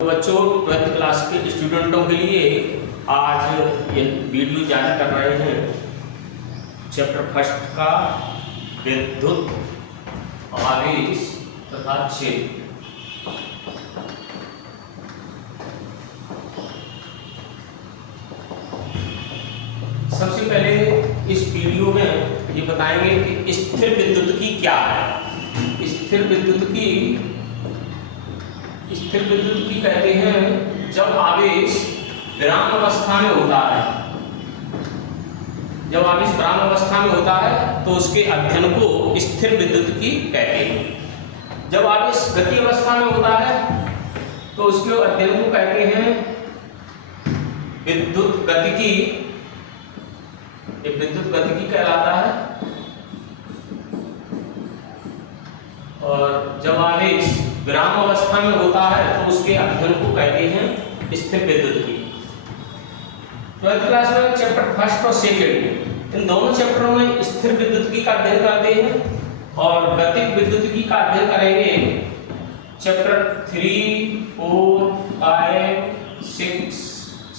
तो बच्चों 12th class के स्टूडेंटों के लिए आज ये वीडियो जारी कर रहे हैं चैप्टर फर्स्ट का विद्युत आवेश तथा क्षेत्र। सबसे पहले इस वीडियो में ये बताएंगे कि स्थिर विद्युत की क्या है। स्थिर विद्युत की कहते हैं जब आवेश विराम अवस्था में होता है। जब आवेश विराम अवस्था में होता है तो उसके अध्ययन को स्थिर विद्युत की कहते हैं। जब आवेश गति अवस्था में होता है तो उसके अध्ययन को कहते हैं विद्युत गतिकी। एक विद्युत गतिकी कहलाता है। और जब आवेश विराम अवस्था में होता है तो उसके अध्ययन को कहते हैं स्थिर विद्युत की। 12th क्लास में चैप्टर फर्स्ट और सेकेंड इन दोनों चैप्टरों में स्थिर विद्युत का अध्ययन करते हैं और गतिक विद्युत का अध्ययन करेंगे चैप्टर 3, 4, 5, 6,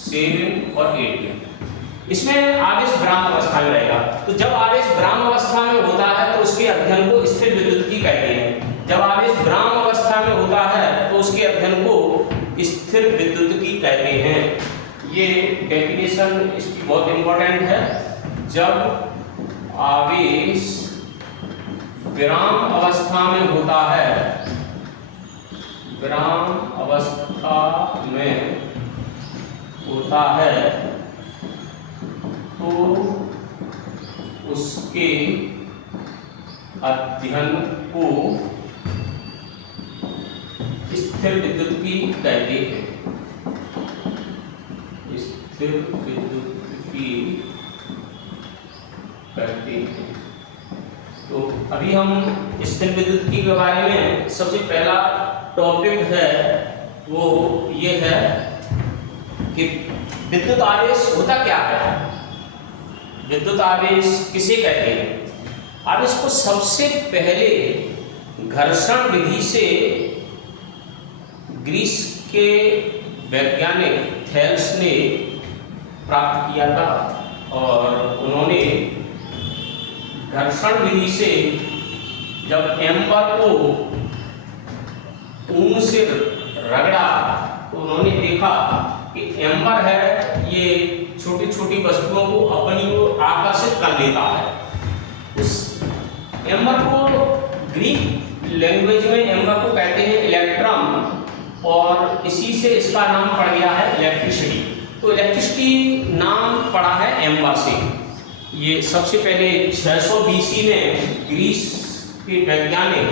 7 और 8। इसमें आवेश विराम अवस्था में रहेगा। तो जब आवेश विराम अवस्था में होता है तो उसके अध्ययन को स्थिर विद्युत की कहते हैं। जब आवेश विराम अवस्था में होता है तो उसके अध्ययन को स्थिर विद्युत की कहते हैं। ये डेफिनेशन इसकी बहुत इंपॉर्टेंट है। जब आवेश विराम अवस्था में होता है, विराम अवस्था में होता है तो उसके अध्ययन को स्थिर विद्युत की कहते हैं। स्थिर विद्युत की कहते हैं। तो अभी हम स्थिर विद्युत की के बारे में सबसे पहला टॉपिक है वो ये है कि विद्युत आवेश होता क्या है, विद्युत आवेश किसे कहते हैं। आवेश को सबसे पहले घर्षण विधि से ग्रीस के वैज्ञानिक थेल्स ने प्राप्त किया था और उन्होंने घर्षण विधि से जब एम्बर को ऊन से रगड़ा तो उन्होंने देखा कि एम्बर है ये छोटी छोटी वस्तुओं को अपनी ओर आकर्षित कर लेता है। उस एम्बर को ग्रीक लैंग्वेज में एम्बर को कहते हैं इलेक्ट्रम और इसी से इसका नाम पड़ गया है इलेक्ट्रिसिटी। तो इलेक्ट्रिसिटी नाम पड़ा है एम्बर से। ये सबसे पहले 600 BC में ग्रीस के वैज्ञानिक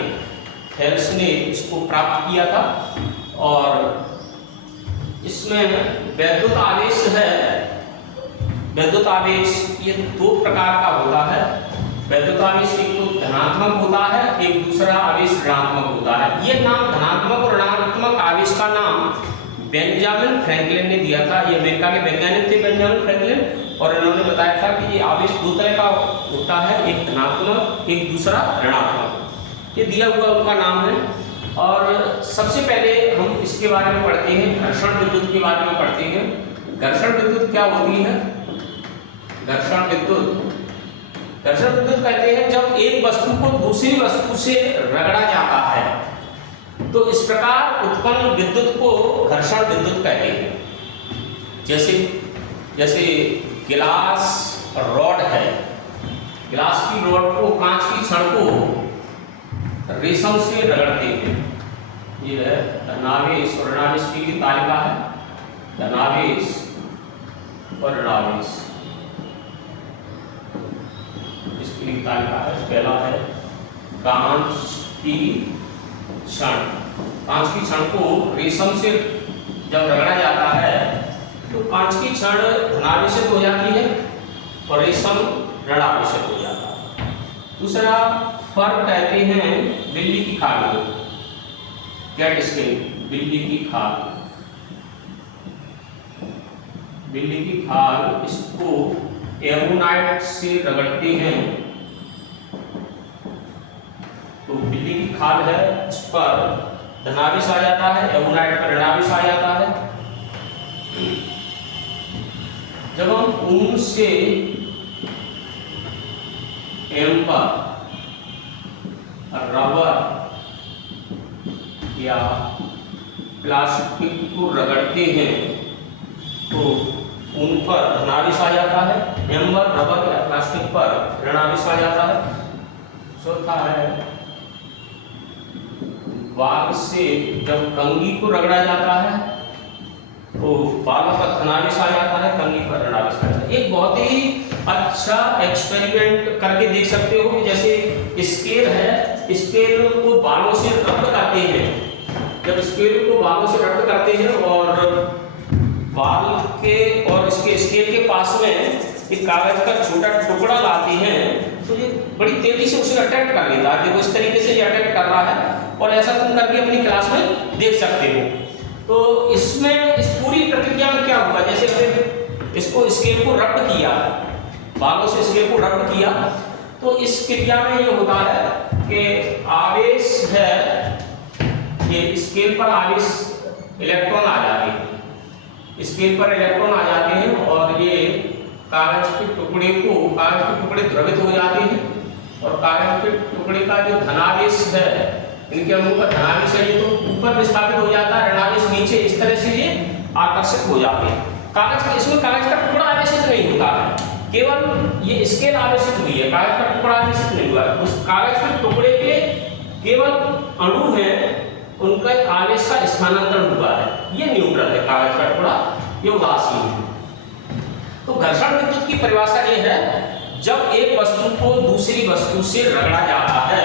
थेल्स ने इसको प्राप्त किया था। और इसमें वैद्युत आवेश है। वैद्युत आवेश ये दो प्रकार का होता है। वैद्युत आवेश एक तो धनात्मक होता है, एक दूसरा आवेश ऋणात्मक होता है। ये नाम धनात्मक और ऋणात्मक आवेश का नाम बेंजामिन फ्रैंकलिन ने दिया था। ये अमेरिका के वैज्ञानिक थे बेंजामिन फ्रैंकलिन और इन्होंने बताया था कि ये आवेश दो तरह का होता है, एक धनात्मक एक दूसरा ऋणात्मक। ये दिया हुआ उनका नाम है। और सबसे पहले हम इसके बारे में पढ़ते हैं, घर्षण विद्युत के बारे में पढ़ते हैं। घर्षण विद्युत क्या होती है। घर्षण विद्युत कहते हैं जब एक वस्तु को दूसरी वस्तु से रगड़ा जाता है तो इस प्रकार उत्पन्न विद्युत को घर्षण विद्युत कहते हैं। जैसे गिलास रॉड है, गिलास की रॉड को कांच की छड़ को रेशम से रगड़ते हैं। ये है धनावेश और ऋणावेश की तालिका है। धनावेश और ऋणावेश इसकी तालिका है। पहला है कांच की छड़। कांच की छड़ को रेशम से जब रगड़ा जाता है तो कांच की छड़ धनावेशित हो जाती है और रेशम ऋणावेशित हो जाता है। दूसरा फर कहते हैं बिल्ली की खाल को, कैट स्किन, बिल्ली की खाल। बिल्ली की खाल इसको एमोनाइट से रगड़ते हैं तो बिल्ली की खाल है, इस पर धनावेश आ जाता है, एवोनाइट पर ऋणावेश आ जाता है। जब हम ऊन से एम्बर, रबर या प्लास्टिक को रगड़ते हैं तो उन पर धनावेश आ जाता है, एम्बर, रबर या प्लास्टिक पर ऋणावेश आ जाता है। चौथा है बाल से जब कंघी को रगड़ा जाता है तो बालों पर धनावेश आ जाता है, कंघी पर ऋणावेश आ जाता है। एक बहुत ही अच्छा एक्सपेरिमेंट करके देख सकते हो कि जैसे स्केल है, स्केल को बालों से रब्त करते हैं। जब स्केल को बालों से रब्त करते हैं और बाल के और इसके स्केल के पास में एक कागज का छोटा टुकड़ा लाते हैं तो ये बड़ी तेजी से उसे अटैक कर लेता है। देखो इस तरीके से ये अटैक कर रहा है और ऐसा तुम करके अपनी क्लास में देख सकते हो। तो इसमें इस पूरी प्रक्रिया में क्या होगा, जैसे हमने इसको स्केल को रब्त किया, बालों से स्केल को रब्त किया, तो इस क्रिया में ये होता है कि आवेश है, ये स्केल पर आवेश इलेक्ट्रॉन आ जाते हैं, स्केल पर इलेक्ट्रॉन आ जाते हैं और ये कागज के टुकड़े द्रवित हो जाते हैं और कागज के टुकड़े का जो धनावेश है, इनके अणु का धनावेश है, ये तो ऊपर विस्थापित हो जाता है, ऋणावेश नीचे, इस तरह से ये आकर्षित हो जाते हैं। इसमें कागज का टुकड़ा आवेशित नहीं होता है, केवल ये स्केल आवेशित हुई है, कागज का टुकड़ा आवेशित नहीं हुआ है। उस कागज के टुकड़े के केवल अणु हैं, उनका आवेश का स्थानांतरण हुआ है, ये न्यूट्रल है कागज का टुकड़ा, ये उदासीन है। तो घर्षण विद्युत की परिभाषा ये है, जब एक वस्तु को दूसरी वस्तु से रगड़ा जाता है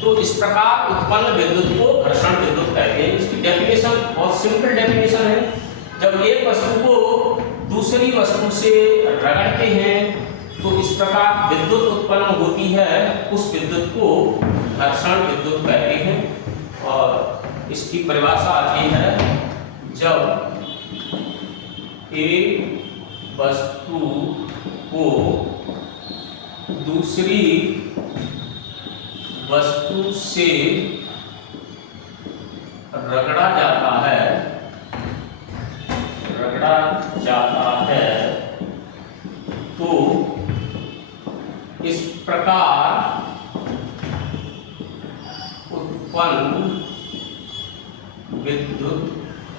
तो इस प्रकार उत्पन्न विद्युत को घर्षण विद्युत कहते हैं। इसकी डेफिनेशन बहुत सिंपल डेफिनेशन है, जब एक वस्तु को दूसरी वस्तु से रगड़ते हैं तो इस प्रकार विद्युत उत्पन्न होती है, उस विद्युत को घर्षण विद्युत कहते हैं। और इसकी परिभाषा आती है, जब एक वस्तु को दूसरी वस्तु से रगड़ा जाता है तो इस प्रकार उत्पन्न विद्युत को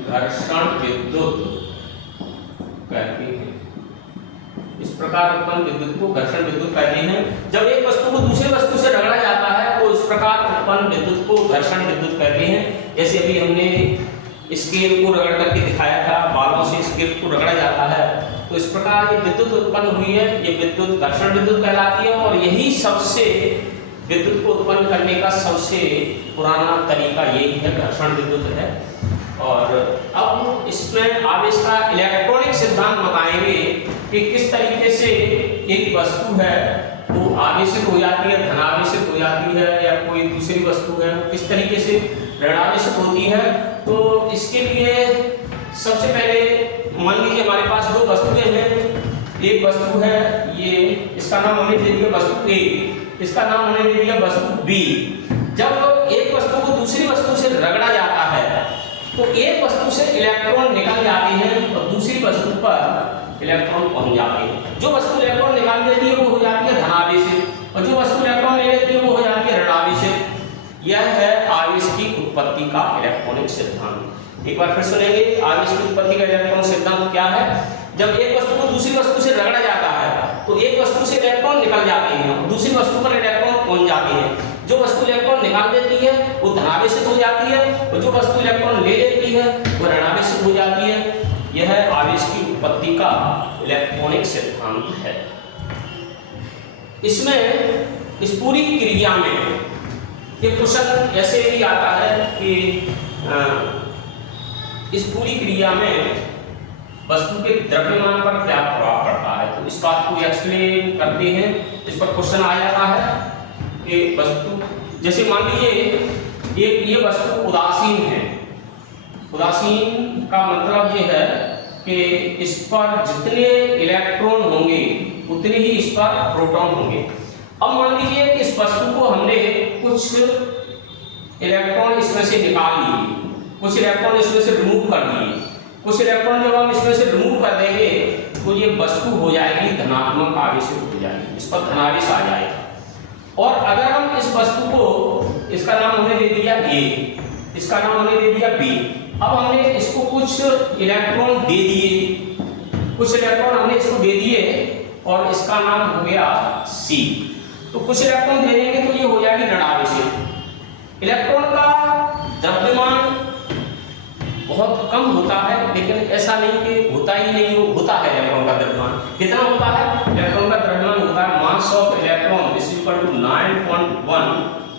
घर्षण विद्युत कहते हैं। इस प्रकार उत्पन्न विद्युत को घर्षण विद्युत कहते हैं। जब एक वस्तु को दूसरी वस्तु से रगड़ा जाता है तो इस प्रकार उत्पन्न विद्युत को घर्षण विद्युत कहते हैं। जैसे अभी हमने स्केल को रगड़ करके दिखाया था, बालों से स्केल को रगड़ा जाता है तो इस प्रकार ये विद्युत उत्पन्न हुई है, ये विद्युत घर्षण विद्युत कहलाती है। और यही सबसे विद्युत को उत्पन्न करने का सबसे पुराना तरीका यही है, घर्षण विद्युत है। और अब इसमें आवेश का इलेक्ट्रॉनिक सिद्धांत बताएंगे कि किस तरीके से एक वस्तु है वो आवेशित हो जाती है, धनावेशित हो जाती है, या कोई दूसरी वस्तु है वो किस तरीके से ऋणावेशित होती है। तो इसके लिए सबसे पहले मान लीजिए हमारे पास दो वस्तुएं हैं, एक वस्तु है ये, इसका नाम हमने दे दिया वस्तु ए, इसका नाम हमने दे दिया वस्तु बी। जब एक वस्तु को दूसरी वस्तु से रगड़ा जाता है तो एक वस्तु से इलेक्ट्रॉन निकल जाते हैं और दूसरी वस्तु पर इलेक्ट्रॉन पहुंच जाते हैं। जो वस्तु इलेक्ट्रॉन निकाल देती है वो हो जाती है धनावेशित और जो वस्तु इलेक्ट्रॉन ले लेती है वो हो जाती है ऋणावेशित। यह है आवेश की उत्पत्ति का इलेक्ट्रॉनिक सिद्धांत। एक बार फिर सुनेंगे, आवेश की उत्पत्ति का इलेक्ट्रॉनिक सिद्धांत क्या है। जब एक वस्तु को दूसरी वस्तु से रगड़ा जाता है तो एक वस्तु से इलेक्ट्रॉन निकल जाते हैं और दूसरी वस्तु पर इलेक्ट्रॉन पहुंच जाते हैं। जो वस्तु इलेक्ट्रॉन निकाल देती है वो धनावेशित हो जाती है और जो वस्तु इलेक्ट्रॉन ले लेती है वो ऋणावेशित हो जाती है। यह आवेश की उत्पत्ति का इलेक्ट्रॉनिक सिद्धांत है। इसमें इस पूरी क्रिया में एक क्वेश्चन ऐसे भी आता है कि इस पूरी क्रिया में वस्तु के द्रव्यमान पर क्या प्रभाव पड़ता है, तो इस बात को एक्सप्लेन करते हैं। इस पर क्वेश्चन आ जाता है कि वस्तु, जैसे मान लीजिए ये वस्तु उदासीन है। उदासीन का मतलब ये है कि इस पर जितने इलेक्ट्रॉन होंगे उतने ही इस पर प्रोटॉन होंगे। अब मान लीजिए कि इस वस्तु को हमने कुछ इलेक्ट्रॉन इसमें से निकाल लिए, कुछ इलेक्ट्रॉन इसमें से रिमूव कर दिए। कुछ इलेक्ट्रॉन जब हम इसमें से रिमूव कर देंगे तो ये वस्तु हो जाएगी धनात्मक आवेशित हो जाएगी, इस पर धनावेश आ जाएगा। और अगर हम इस वस्तु को, इसका नाम हमने दे दिया ए, इसका नाम हमने दे दिया बी, अब हमने इसको कुछ इलेक्ट्रॉन दे दिए, कुछ इलेक्ट्रॉन हमने इसको दे दिए और इसका नाम हो गया सी। तो कुछ इलेक्ट्रॉन दे देंगे तो ये हो जाएगी ऋणावेशित। इलेक्ट्रॉन का द्रव्यमान बहुत कम होता है, लेकिन ऐसा नहीं कि होता ही नहीं हो, होता है इलेक्ट्रॉन का द्रव्यमान। कितना होता है? इलेक्ट्रॉन का द्रव्यमान होता है mass of electron is equal to 9.1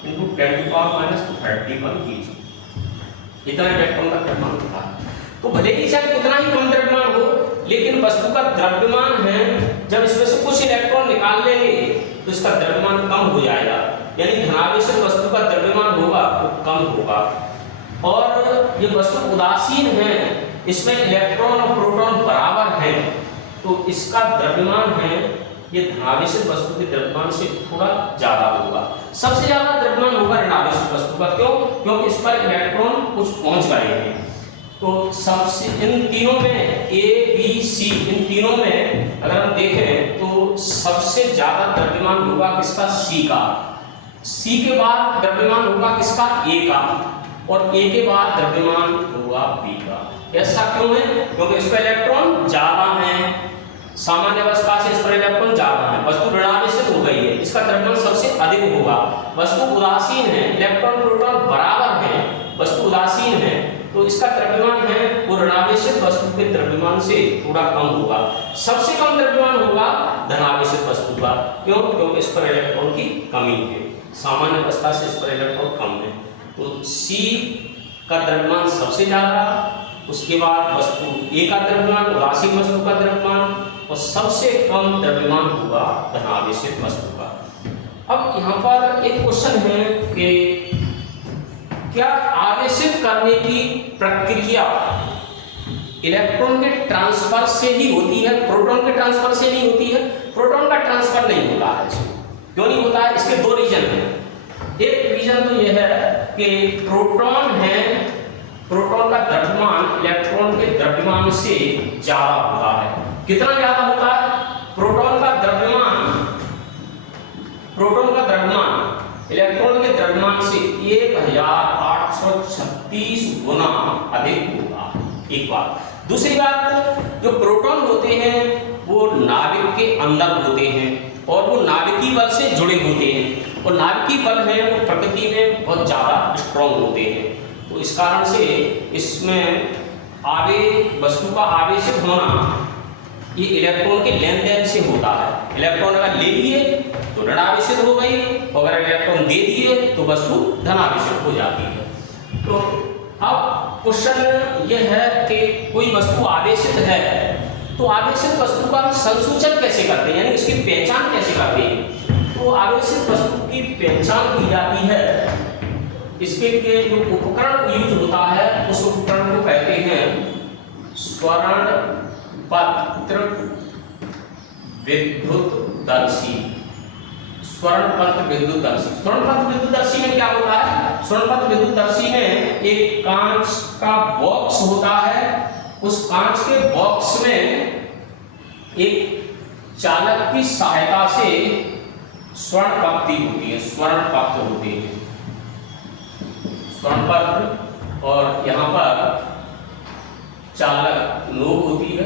into 10⁻31 kg। इतना इलेक्ट्रॉन का द्रव्यमान होता है। तो भले ही चाहे कितना ही कम द्रव्यमान हो, लेकिन वस्तु का द्रव्यमान है, जब इसमें से कुछ इलेक्ट्रॉन निकाल लेंगे तो इसका द्रव्यमान कम हो जाएगा, यानी धनावेशित वस्तु का द्रव्यमान होगा तो कम होगा। और ये वस्तु उदासीन है, इसमें इलेक्ट्रॉन और प्रोटॉन बराबर हैं, तो इसका द्रव्यमान है ये धनावेशित वस्तु के द्रव्यमान से थोड़ा ज्यादा होगा। सबसे ज्यादा द्रव्यमान होगा ऋणावेशित वस्तु का। क्यों? क्योंकि इस पर इलेक्ट्रॉन कुछ पहुंच गए हैं। तो सबसे इन तीनों में ए बी सी, इन तीनों में अगर हम देखें तो सबसे ज्यादा द्रव्यमान होगा किसका? सी का। सी के बाद द्रव्यमान होगा किसका? ए का। और ए के बाद द्रव्यमान होगा बी का। ऐसा क्यों है? क्योंकि इस पर इलेक्ट्रॉन ज्यादा हैं, सामान्य अवस्था से इस पर इलेक्ट्रॉन ज्यादा है, वस्तु ऋणावेशित हो गई है, इसका द्रव्यमान सबसे अधिक होगा। वस्तु उदासीन है, इलेक्ट्रॉन प्रोटॉन बराबर हैं, वस्तु उदासीन है, तो इसका द्रव्यमान है वो ऋणावेशित वस्तु के द्रव्यमान से थोड़ा कम होगा। सबसे कम द्रव्यमान होगा धनावेशित वस्तु का। क्यों? क्योंकि इस पर इलेक्ट्रॉन की कमी है, सामान्य अवस्था से इस पर इलेक्ट्रॉन कम है। तो सी का द्रव्यमान सबसे ज्यादा, उसके बाद वस्तु ए का द्रव्यमान, उदासीन वस्तु का द्रव्यमान, और सबसे कम द्रव्यमान होगा धनावेशित वस्तु का। अब यहाँ पर एक क्वेश्चन है कि क्या आवेशित करने की प्रक्रिया इलेक्ट्रॉन के ट्रांसफर से ही होती है, प्रोटॉन के ट्रांसफर से नहीं होती है? प्रोटॉन का ट्रांसफर नहीं होता है। क्यों नहीं होता है? इसके दो रीजन हैं। एक रीजन तो यह है कि प्रोटॉन है, प्रोटॉन का द्रव्यमान इलेक्ट्रॉन के द्रव्यमान से ज्यादा होता है। कितना ज्यादा होता है? प्रोटॉन का द्रव्यमान इलेक्ट्रॉन के द्रव्यमान से 1836 गुना अधिक होगा। एक बात। दूसरी बात, जो प्रोटॉन होते हैं वो नाभिक के अंदर होते हैं और वो नाभिकीय बल से जुड़े होते हैं, और नाभिकीय बल है वो प्रकृति में बहुत ज्यादा स्ट्रॉन्ग होते हैं। तो इस कारण से इसमें वस्तु का आवेशित होना ये इलेक्ट्रॉन के लेन देन से होता है। इलेक्ट्रॉन अगर ले लिए तो ऋणावेशित हो गई, और अगर इलेक्ट्रॉन दे दिए तो वस्तु धनावेशित हो जाती है। तो अब क्वेश्चन ये है कि कोई वस्तु आवेशित है, तो आवेशित वस्तु का संसूचन कैसे करते हैं, यानी इसकी पहचान कैसे करते हैं? तो आवेशित वस्तु की पहचान की जाती है, इसके लिए जो उपकरण यूज होता है उस उपकरण को कहते हैं स्वर्णपत्र विद्युतदर्शी। स्वर्णपत्र विद्युतदर्शी। स्वर्णपत्र विद्युतदर्शी में क्या होता है? स्वर्णपत्र विद्युतदर्शी में एक कांच का बॉक्स होता है, उस कांच के बॉक्स में एक चालक की सहायता से स्वर्ण पत्ती होती है, स्वर्ण पत्र होते हैं, स्वर्ण पत्र, और यहाँ पर चालक नोक होती है।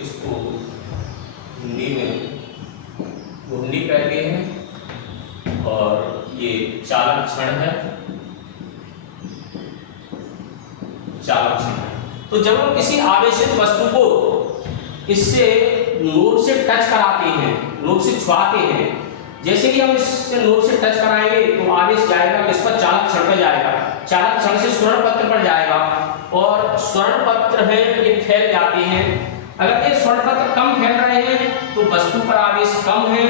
इसको हिंदी में घुंडी कहते हैं, और ये चालक क्षण है, चालक क्षण है। तो जब हम किसी आवेशित वस्तु को इससे नोक से टच कराते हैं, नोक से छुआते हैं, जैसे कि हम इससे नोक से टच कराएंगे तो आवेश जाएगा किस पर? चालक क्षण पर जाएगा, चालक क्षण से स्वर्ण पत्र पर जाएगा, और स्वर्ण पत्र है ये फैल जाते हैं। अगर ये स्वर्ण पत्र कम फैल रहे हैं तो वस्तु पर आवेश कम है,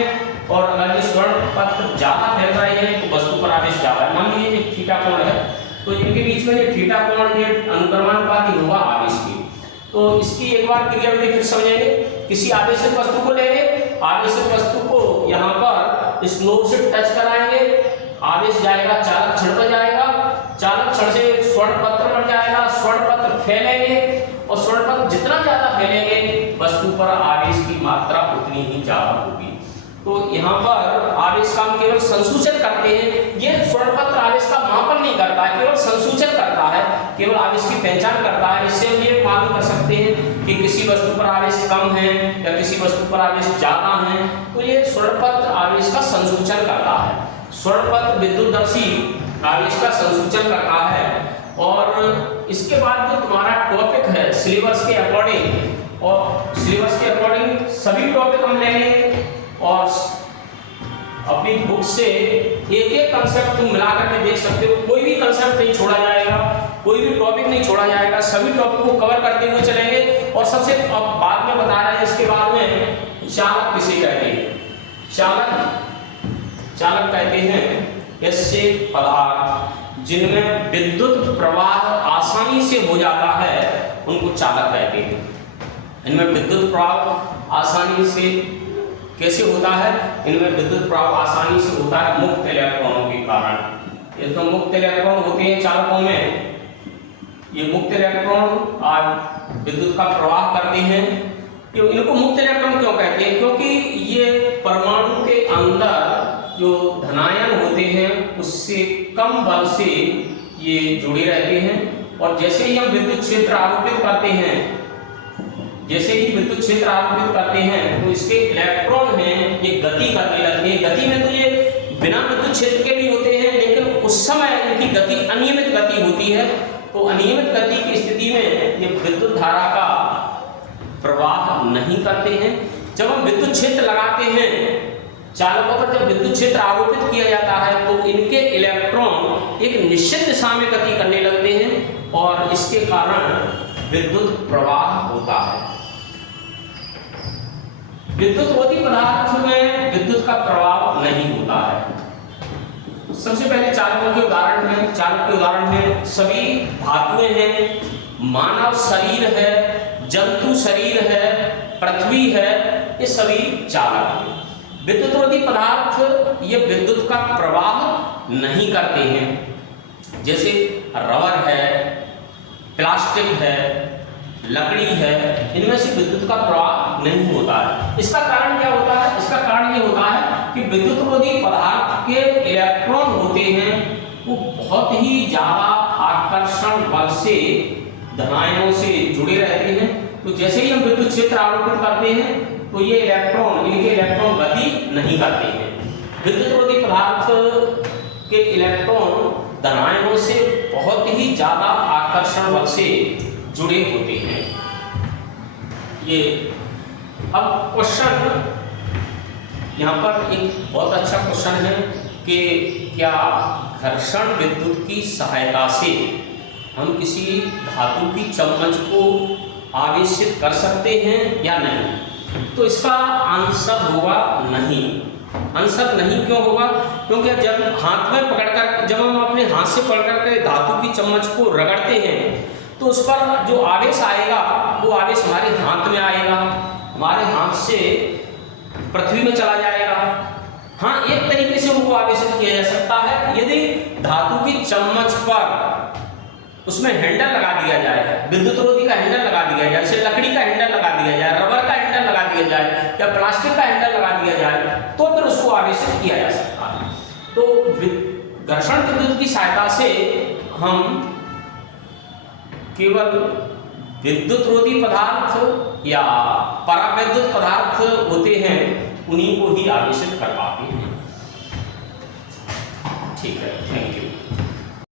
और अगर ये स्वर्ण पत्र ज्यादा फैल रहे हैं तो वस्तु पर आवेश ज्यादा है। मान लीजिए एक थीटा कोण है, तो इनके बीच में ये थीटा कोण ये अनुक्रमानुपाती होगा आवेश की। तो इसकी एक बार क्रियाविधि फिर समझेंगे। किसी आवेशित वस्तु को लेंगे, आवेशित वस्तु को यहाँ पर इस नोक से टच कराएंगे, आवेश जाएगा चालक क्षण पर जाएगा, चालक क्षण से स्वर्ण पत्र बन जाएगा, स्वर्ण पत्र फैलेंगे और स्वर्ण पत्र जितना ज्यादा फैलेंगे वस्तु पर आवेश की मात्रा उतनी ही ज्यादा होगी। तो यहाँ पर आवेश का हम केवल संसूचन करते हैं। ये स्वर्ण पत्र आवेश का मापन नहीं करता है, केवल संसूचन करता है, केवल आवेश की पहचान करता है। इससे हम ये मालूम कर सकते हैं कि किसी वस्तु पर आवेश कम है या किसी वस्तु पर आवेश ज्यादा है। तो ये स्वर्ण पत्र आवेश का संसूचन करता है। स्वर्ण पत्र विद्युतदर्शी आवेश का संसूचन करता है। और इसके बाद जो तुम्हारा टॉपिक है सिलेबस के अकॉर्डिंग, और सिलेबस के अकॉर्डिंग सभी टॉपिक हम लेंगे और अपनी बुक से एक एक कंसेप्ट तुम मिला करके देख सकते हो। कोई भी कंसेप्ट नहीं छोड़ा जाएगा, कोई भी टॉपिक नहीं छोड़ा जाएगा, सभी टॉपिक को कवर करते हुए चलेंगे। और सबसे अब बाद में बता रहे हैं इसके बाद में चालक किसे कहते हैं। चालक कहते हैं ऐसे पदार्थ जिनमें विद्युत प्रवाह आसानी से हो जाता है, उनको चालक कहते हैं। इनमें विद्युत प्रवाह आसानी से कैसे होता है? इनमें विद्युत प्रवाह आसानी से होता है मुक्त इलेक्ट्रॉनों के कारण। ये तो मुक्त इलेक्ट्रॉन होते हैं चालकों में, ये मुक्त इलेक्ट्रॉन आज विद्युत का प्रवाह करते हैं। क्यों इनको मुक्त इलेक्ट्रॉन क्यों कहते हैं? क्योंकि ये परमाणु के अंदर जो धनायन होते हैं उससे कम बल से ये जुड़े रहते हैं। और जैसे ही हम विद्युत क्षेत्र आरोपित करते हैं, जैसे ही विद्युत क्षेत्र आरोपित करते हैं तो इसके इलेक्ट्रॉन हैं ये गति करने लगते हैं। गति में तो ये बिना विद्युत क्षेत्र के भी होते हैं, लेकिन उस समय इनकी गति अनियमित गति होती है। तो अनियमित गति की स्थिति में ये विद्युत धारा का प्रवाह नहीं करते हैं। जब हम विद्युत क्षेत्र लगाते हैं चालकों पर, जब विद्युत क्षेत्र आरोपित किया जाता है तो इनके इलेक्ट्रॉन एक निश्चित दिशा में गति करने लगते हैं और इसके कारण विद्युत प्रवाह होता है। विद्युत रोधी पदार्थ में विद्युत का प्रवाह नहीं होता है। सबसे पहले चालकों के उदाहरण हैं। चालक के उदाहरण हैं सभी धातुएं हैं, मानव शरीर है, जंतु शरीर है, पृथ्वी है, ये सभी चालक हैं। विद्युत रोधी पदार्थ ये विद्युत का प्रवाह नहीं करते हैं। जैसे रबर है, प्लास्टिक है, लकड़ी है, इनमें से विद्युत का प्रवाह नहीं होता है। इसका कारण क्या होता है? इसका कारण ये होता है कि विद्युत रोधी पदार्थ के इलेक्ट्रॉन होते हैं वो बहुत ही ज्यादा आकर्षण बल से धनायनों से जुड़े रहते हैं। तो जैसे ही हम विद्युत क्षेत्र आरोपित करते हैं तो ये इलेक्ट्रॉन, इनके इलेक्ट्रॉन गति नहीं करते हैं। विद्युत रोधी पदार्थ के इलेक्ट्रॉन धनायनों से बहुत ही ज्यादा आकर्षण बल से जुड़े होते हैं। ये अब क्वेश्चन यहाँ पर एक बहुत अच्छा क्वेश्चन है कि क्या घर्षण विद्युत की सहायता से हम किसी धातु की चम्मच को आवेशित कर सकते हैं या नहीं? तो इसका आंसर होगा नहीं। आंसर नहीं क्यों होगा? क्योंकि जब हाथ में पकड़कर, जब हम अपने हाथ से पकड़कर के धातु की चम्मच को रगड़ते हैं तो उस पर जो आवेश आएगा वो आवेश हमारे हाथ में आएगा, हमारे हाथ से पृथ्वी में चला जाएगा। हाँ, एक तरीके से उनको आवेशित किया जा सकता है यदि धातु की चम्मच पर उसमें हैंडल लगा दिया जाए, विद्युत रोधी का हैंडल लगा दिया जाए, जैसे लकड़ी का हैंडल लगा दिया जाए, रबर का हैंडल लगा दिया जाए या प्लास्टिक का हैंडल लगा दिया जाए तो फिर उसको आवेशित किया जा सकता है। तो घर्षण विद्युत की सहायता से हम केवल विद्युत रोधी पदार्थ या परावैद्युत पदार्थ होते हैं उन्हीं को ही आवेशित कर पाते हैं। ठीक है, थैंक यू।